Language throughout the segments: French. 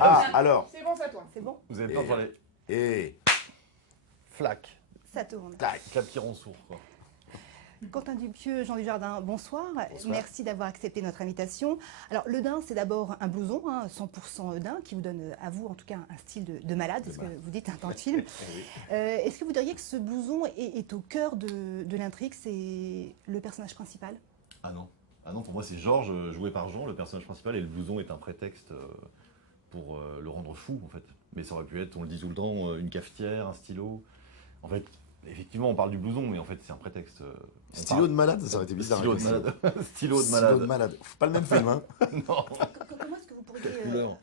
Ah, alors. C'est bon, c'est à toi. C'est bon? Vous avez peur de parler. Et. Flac. Ça tourne. Tac. Clapiron sourd, quoi. Quentin Dupieux, Jean Dujardin, bonsoir. Bonsoir. Merci d'avoir accepté notre invitation. Alors, le Daim, c'est d'abord un blouson, 100% Daim, qui vous donne, à vous, en tout cas, un style de malade, c'est ce que vous dites dans le film. Oui. Est-ce que vous diriez que ce blouson est au cœur de l'intrigue? C'est le personnage principal? Ah non. Ah non, pour moi, c'est Georges, joué par Jean, le personnage principal, et le blouson est un prétexte pour le rendre fou, en fait. Mais ça aurait pu être, on le dit tout le temps, une cafetière, un stylo. En fait, effectivement, on parle du blouson, mais en fait, c'est un prétexte. Stylo de malade, ça aurait été bizarre. Stylo de malade. Stylo de Stylo malade. de malade. Pas le même film, hein. Non. Comment est-ce que vous pourriez Quelle couleur.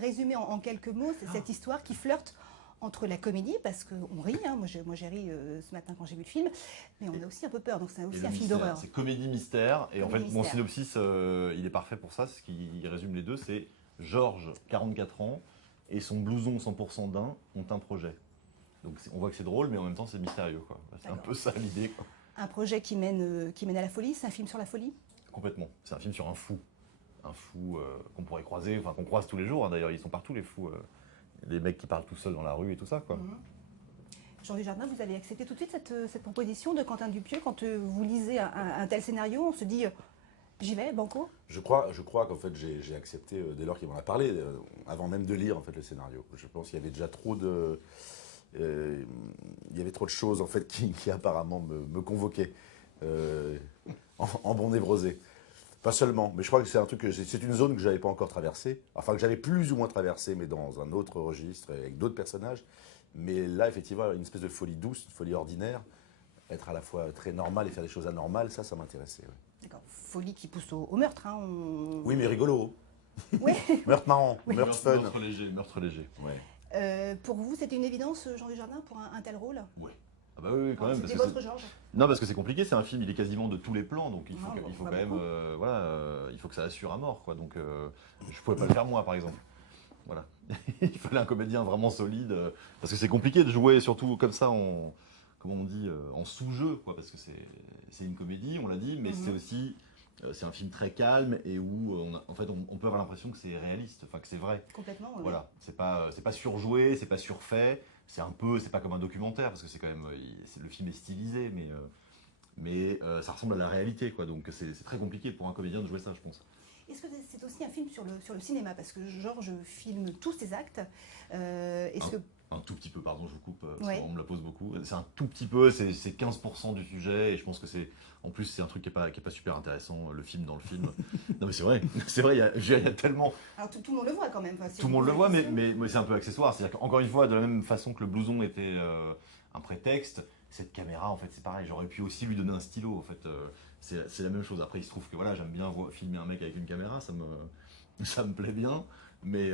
résumer en quelques mots cette histoire qui flirte entre la comédie, parce qu'on rit, moi j'ai ri ce matin quand j'ai vu le film, mais on a aussi un peu peur, donc c'est Et aussi le un film mystère, d'horreur. c'est comédie mystère, et en fait, Comédie mon mystère. synopsis, il est parfait pour ça, ce qui résume les deux, c'est Georges, 44 ans, et son blouson 100% Daim ont un projet. Donc on voit que c'est drôle, mais en même temps c'est mystérieux, quoi. C'est un D'accord. peu ça l'idée, quoi. Un projet qui mène à la folie, c'est un film sur la folie? Complètement. C'est un film sur un fou. Un fou qu'on pourrait croiser, enfin qu'on croise tous les jours, hein, d'ailleurs, ils sont partout les fous. Des mecs qui parlent tout seuls dans la rue et tout ça, quoi. Jean Dujardin, vous allez accepter tout de suite cette proposition de Quentin Dupieux quand vous lisez un tel scénario, on se dit j'y vais, banco? Je crois qu'en fait j'ai accepté dès lors qu'il m'en a parlé, avant même de lire en fait le scénario. Je pense qu'il y avait déjà trop de, il y avait trop de choses en fait qui apparemment me convoquaient en bon névrosé. Pas seulement, mais je crois que c'est un truc c'est une zone que j'avais pas encore traversée, enfin que j'avais plus ou moins traversée, mais dans un autre registre avec d'autres personnages. Mais là effectivement une espèce de folie douce, une folie ordinaire, être à la fois très normal et faire des choses anormales, ça m'intéressait. Ouais. D'accord, folie qui pousse au meurtre. Oui, mais rigolo. Oui. Meurtre marrant, meurtre fun. Meurtre léger, meurtre léger. Ouais. Pour vous, c'était une évidence, Jean Dujardin, pour un tel rôle? Ouais. Ah bah oui, quand même. C'était Parce que votre Georges? non, parce que c'est compliqué, c'est un film, il est quasiment de tous les plans, donc il faut, Non, il faut pas quand même, beaucoup. il faut que ça assure à mort, quoi. Donc je pouvais pas le faire moi, par exemple. Voilà. Il fallait un comédien vraiment solide, parce que c'est compliqué de jouer, surtout comme ça, comment on dit, en sous-jeu, quoi, parce que c'est une comédie, on l'a dit, mais c'est aussi, c'est un film très calme et où, en fait, on peut avoir l'impression que c'est réaliste, enfin que c'est vrai. Complètement, oui. Voilà, c'est pas surjoué, c'est pas surfait, c'est pas comme un documentaire parce que c'est quand même, le film est stylisé, mais ça ressemble à la réalité, quoi. Donc c'est très compliqué pour un comédien de jouer ça, je pense. Est-ce que c'est aussi un film sur le cinéma? Parce que Georges filme tous ses actes. Un tout petit peu, pardon, je vous coupe, parce Ouais. qu'on me la pose beaucoup. C'est un tout petit peu, c'est 15% du sujet, et je pense que en plus, c'est un truc qui est pas super intéressant, le film dans le film. Non mais c'est vrai, il y a tellement... Alors tout le monde le voit quand même. Enfin, si Tout le vous monde le posez voit, la question. mais c'est un peu accessoire. C'est-à-dire qu'encore une fois, de la même façon que le blouson était un prétexte, cette caméra, en fait, c'est pareil. J'aurais pu aussi lui donner un stylo, en fait. C'est la même chose. Après, il se trouve que voilà, j'aime bien filmer un mec avec une caméra, ça me plaît bien. Mais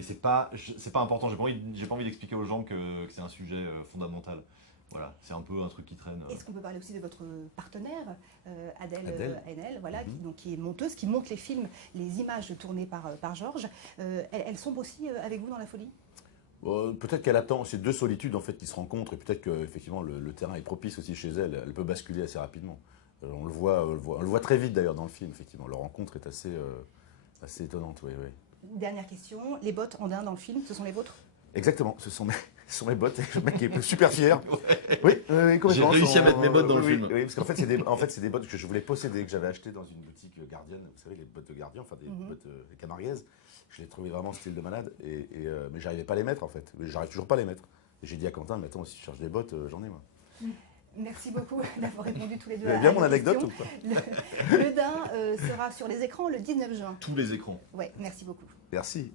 c'est pas important. J'ai pas envie d'expliquer aux gens que c'est un sujet fondamental. Voilà, c'est un peu un truc qui traîne. Est-ce qu'on peut parler aussi de votre partenaire, Adèle Adèle. Haenel, voilà, qui est monteuse, qui monte les films, les images tournées par Georges. Elle sombre aussi avec vous dans la folie? Peut-être qu'elle attend, c'est deux solitudes en fait qui se rencontrent et peut-être qu'effectivement le terrain est propice aussi chez elle. Elle peut basculer assez rapidement. On le voit très vite d'ailleurs dans le film. Effectivement, leur rencontre est assez étonnante. Oui, oui. Dernière question, les bottes en daim dans le film, ce sont les vôtres? Exactement, ce sont mes bottes. Le mec est super fier. Oui, complètement. J'ai réussi à mettre mes bottes dans le oui, film. Oui, parce qu'en fait, c'est des bottes que je voulais posséder, que j'avais achetées dans une boutique gardienne. Vous savez, les bottes de gardien, enfin des bottes des camarguaises. Je les trouvais vraiment style de malade, mais j'arrivais pas à les mettre en fait. J'arrive toujours pas à les mettre. Et j'ai dit à Quentin, mais attends, si tu cherches des bottes, j'en ai moi. Merci beaucoup d'avoir répondu tous les deux Vous avez à bien nos mon anecdote questions. ou pas? Le Daim sera sur les écrans le 19 juin. Tous les écrans. Ouais, merci beaucoup. Merci.